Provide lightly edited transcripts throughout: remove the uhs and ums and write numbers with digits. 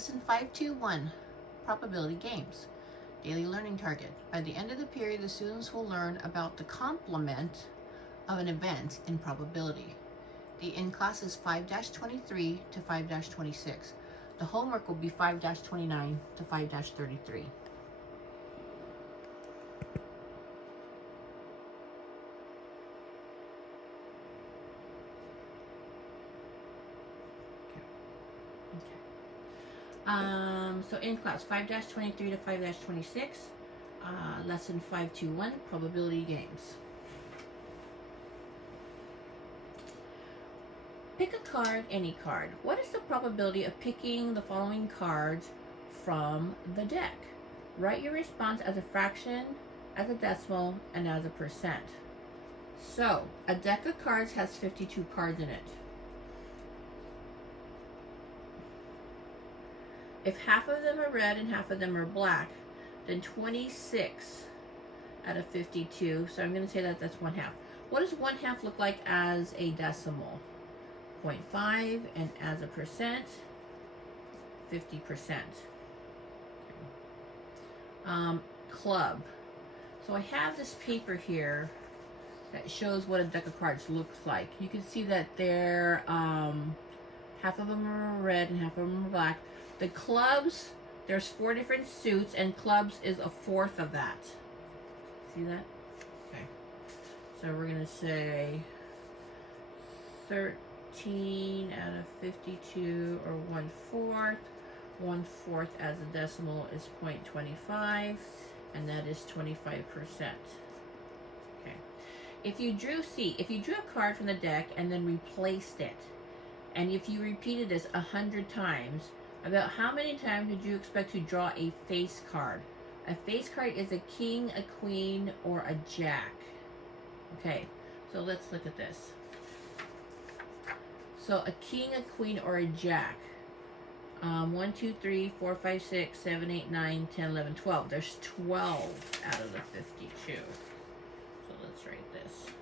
Lesson 521, Probability Games. Daily learning target. By the end of the period, the students will learn about the complement of an event in probability. The in-class is 5-23 to 5-26. The homework will be 5-29 to 5-33. So in class, 5-23 to 5-26, lesson 521, probability games. Pick a card, any card. What is the probability of picking the following cards from the deck? Write your response as a fraction, as a decimal, and as a percent. So, a deck of cards has 52 cards in it. If half of them are red and half of them are black, then 26 out of 52. So I'm going to say that that's 1/2. What does 1/2 look like as a decimal? 0.5, and as a percent, 50%. Club. So I have this paper here that shows what a deck of cards looks like. You can see that they're half of them are red and half of them are black. The clubs, there's 4 different suits, and clubs is 1/4 of that. See that? Okay. So we're going to say 13 out of 52, or 1/4. 1/4 as a decimal is 0.25, and that is 25%. Okay. If you drew a card from the deck and then replaced it, and if you repeated this 100 times, about how many times would you expect to draw a face card? A face card is a king, a queen, or a jack. Okay, so let's look at this. So a king, a queen, or a jack. 1, 2, 3, 4, 5, 6, 7, 8, 9, 10, 11, 12. There's 12 out of the 52. So let's write this.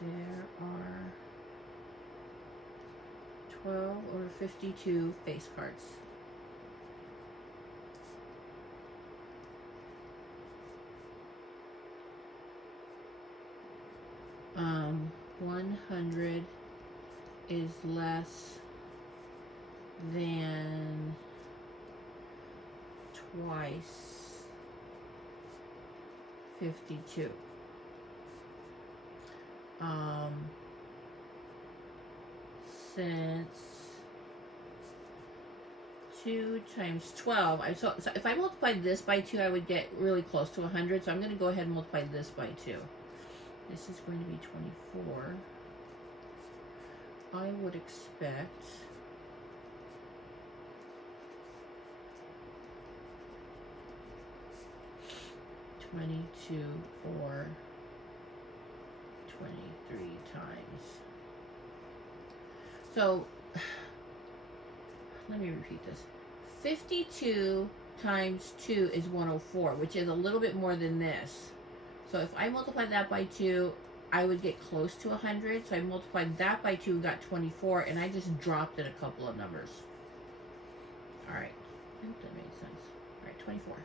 There are 12 over 52 face cards. Um, 100 is less than twice 52. Since 2 times 12, so if I multiplied this by 2, I would get really close to 100. So I'm going to go ahead and multiply this by 2. This is going to be 24. I would expect 22 or 23 times. So let me repeat this. 52 times 2 is 104, which is a little bit more than this. So if I multiply that by 2, I would get close to 100. So I multiplied that by 2 and got 24, and I just dropped it a couple of numbers. All right, I hope that made sense. All right, 24.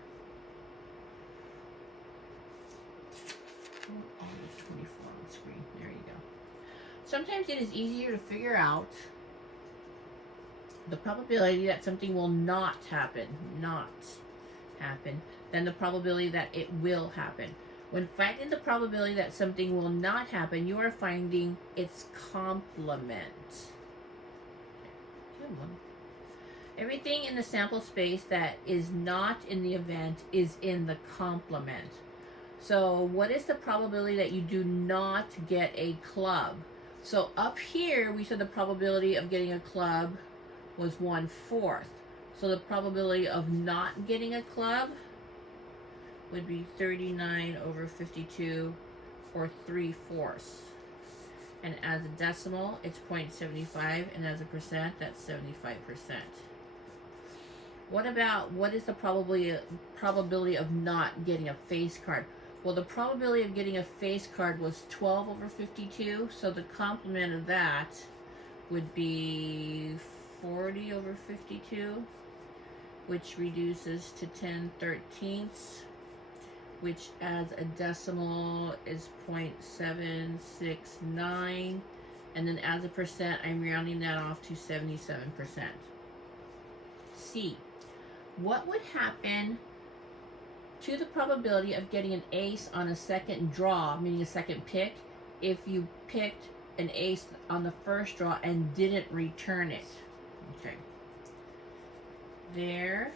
Oh, there's 24 on the screen. There you go. Sometimes it is easier to figure out the probability that something will not happen, than the probability that it will happen. When finding the probability that something will not happen, you are finding its complement. Good one. Everything in the sample space that is not in the event is in the complement. So what is the probability that you do not get a club? So up here, we said the probability of getting a club was 1/4. So the probability of not getting a club would be 39 over 52, or 3/4. And as a decimal, it's 0.75, and as a percent, that's 75%. What is the probability of not getting a face card? Well, the probability of getting a face card was 12 over 52, so the complement of that would be 40 over 52, which reduces to 10/13, which adds a decimal is 0.769, and then as a percent, I'm rounding that off to 77%. C. What would happen to the probability of getting an ace on a second draw, meaning a second pick, if you picked an ace on the first draw and didn't return it? Okay. There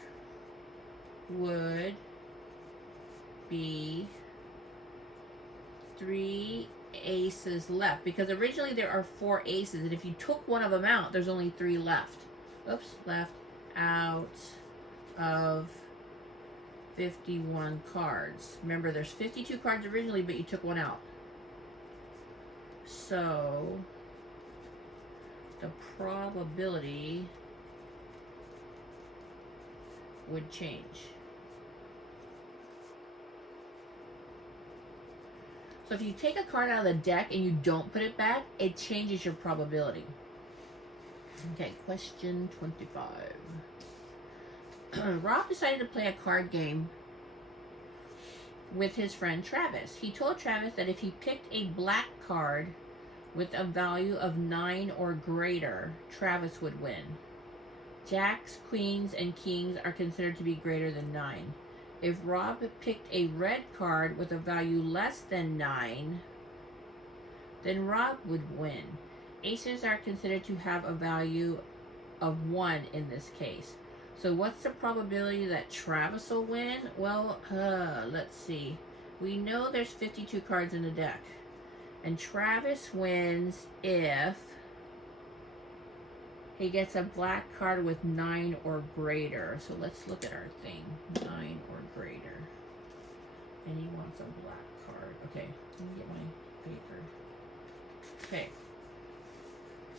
would be 3 aces left, because originally there are 4 aces, and if you took one of them out, there's only 3 left. Oops, left out of 51 cards. Remember, there's 52 cards originally, but you took one out. So the probability would change. So if you take a card out of the deck and you don't put it back, it changes your probability. Okay, question 25. Rob decided to play a card game with his friend Travis. He told Travis that if he picked a black card with a value of 9 or greater, Travis would win. Jacks, queens, and kings are considered to be greater than 9. If Rob picked a red card with a value less than 9, then Rob would win. Aces are considered to have a value of 1 in this case. So what's the probability that Travis will win? Well, let's see. We know there's 52 cards in the deck. And Travis wins if he gets a black card with 9 or greater. So let's look at our thing. 9 or greater. And he wants a black card. Okay, let me get my paper. Okay.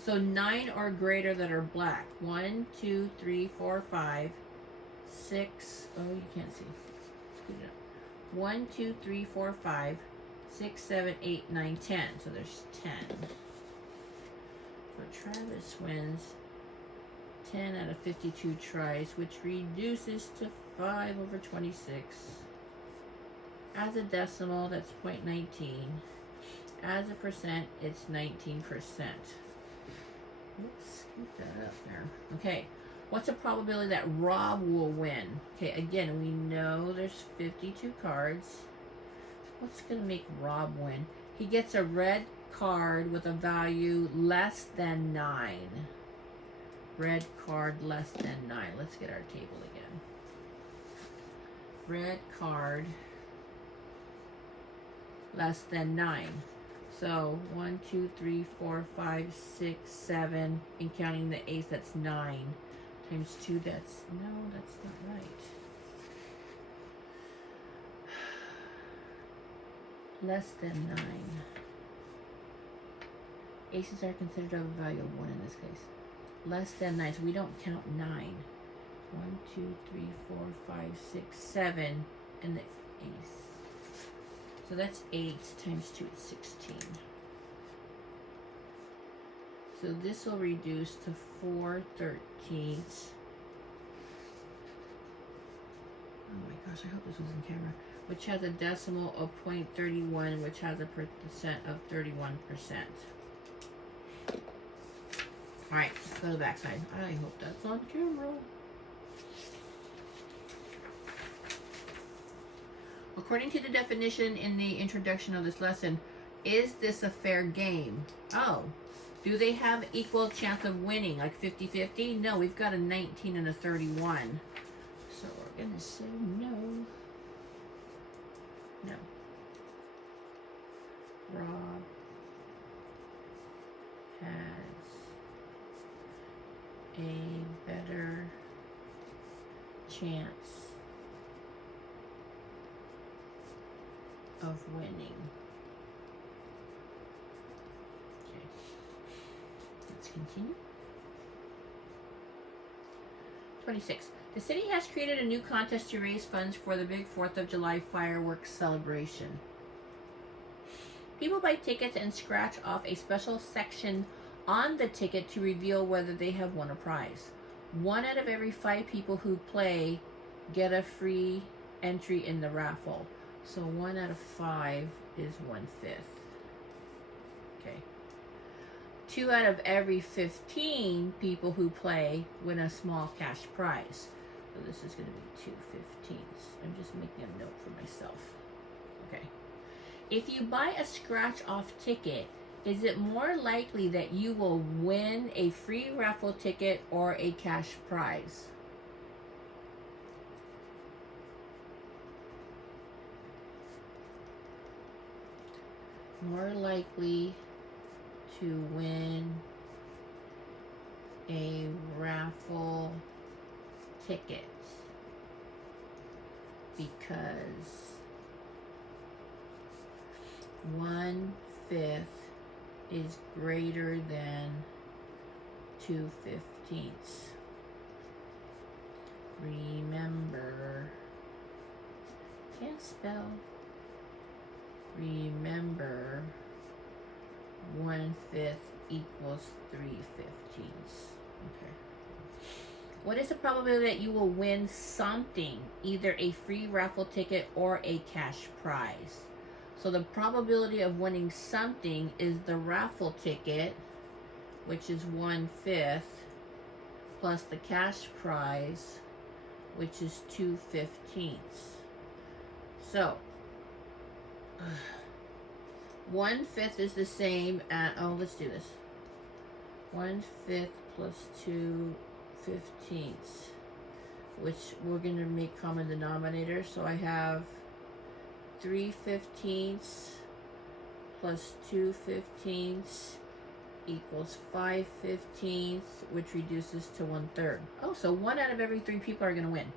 So 9 or greater that are black. 1, 2, 3, 4, 5, 6. Oh, you can't see. Scoot it up. 1, 2, 3, 4, 5, 6, 7, 8, 9, 10. So there's 10. So Travis wins 10 out of 52 tries, which reduces to 5 over 26. As a decimal, that's 0.19. As a percent, it's 19%. Let's scoot that up there. Okay, what's the probability that Rob will win? Okay, again, we know there's 52 cards. What's going to make Rob win? He gets a red card with a value less than 9. Red card less than 9. Let's get our table again. Red card less than 9. So 1, 2, 3, 4, 5, 6, 7, and counting the ace, that's 9. Times 2, that's, no, that's not right. Less than 9. Aces are considered of a value of 1 in this case. Less than 9, so we don't count 9. 1, 2, 3, 4, 5, 6, 7, and the ace. So that's 8 times 2 is 16. So this will reduce to 4/13. Oh my gosh, I hope this was in camera. Which has a decimal of 0.31, which has a percent of 31%. Alright, let's go to the back side. I hope that's on camera. According to the definition in the introduction of this lesson, is this a fair game? Oh, do they have equal chance of winning, like 50-50? No, we've got a 19 and a 31. So we're going to say no. No. Rob has a better chance of winning. Okay. Let's continue. 26. The city has created a new contest to raise funds for the big 4th of July fireworks celebration. People buy tickets and scratch off a special section on the ticket to reveal whether they have won a prize. 1 out of every 5 people who play get a free entry in the raffle. So 1 out of 5 is 1/5. Okay. 2 out of every 15 people who play win a small cash prize. So this is going to be 2/15ths. I'm just making a note for myself. Okay. If you buy a scratch-off ticket, is it more likely that you will win a free raffle ticket or a cash prize? More likely to win a raffle ticket because 1/5 is greater than 2/15ths. Remember, can't spell. Remember, 1/5 equals 3/15ths. Okay. What is the probability that you will win something, either a free raffle ticket or a cash prize? So the probability of winning something is the raffle ticket, which is 1/5, plus the cash prize, which is 2/15ths. So 1/5 is the same as, let's do this. 1/5 plus 2/15ths, which we're going to make common denominator. So I have 3/15ths plus 2/15ths equals 5/15ths, which reduces to 1/3. Oh, so 1 out of every 3 people are going to win.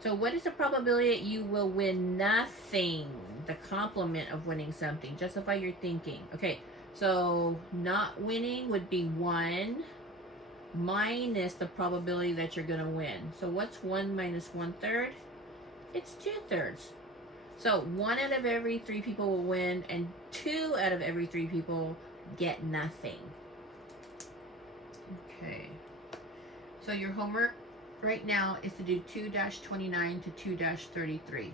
So what is the probability that you will win nothing? The complement of winning something. Justify your thinking. Okay, so not winning would be 1 minus the probability that you're going to win. So what's 1 minus 1/3? It's 2/3. So 1 out of every 3 people will win, and 2 out of every 3 people get nothing. Okay. So your homework right now is to do 2-29 to 2-33.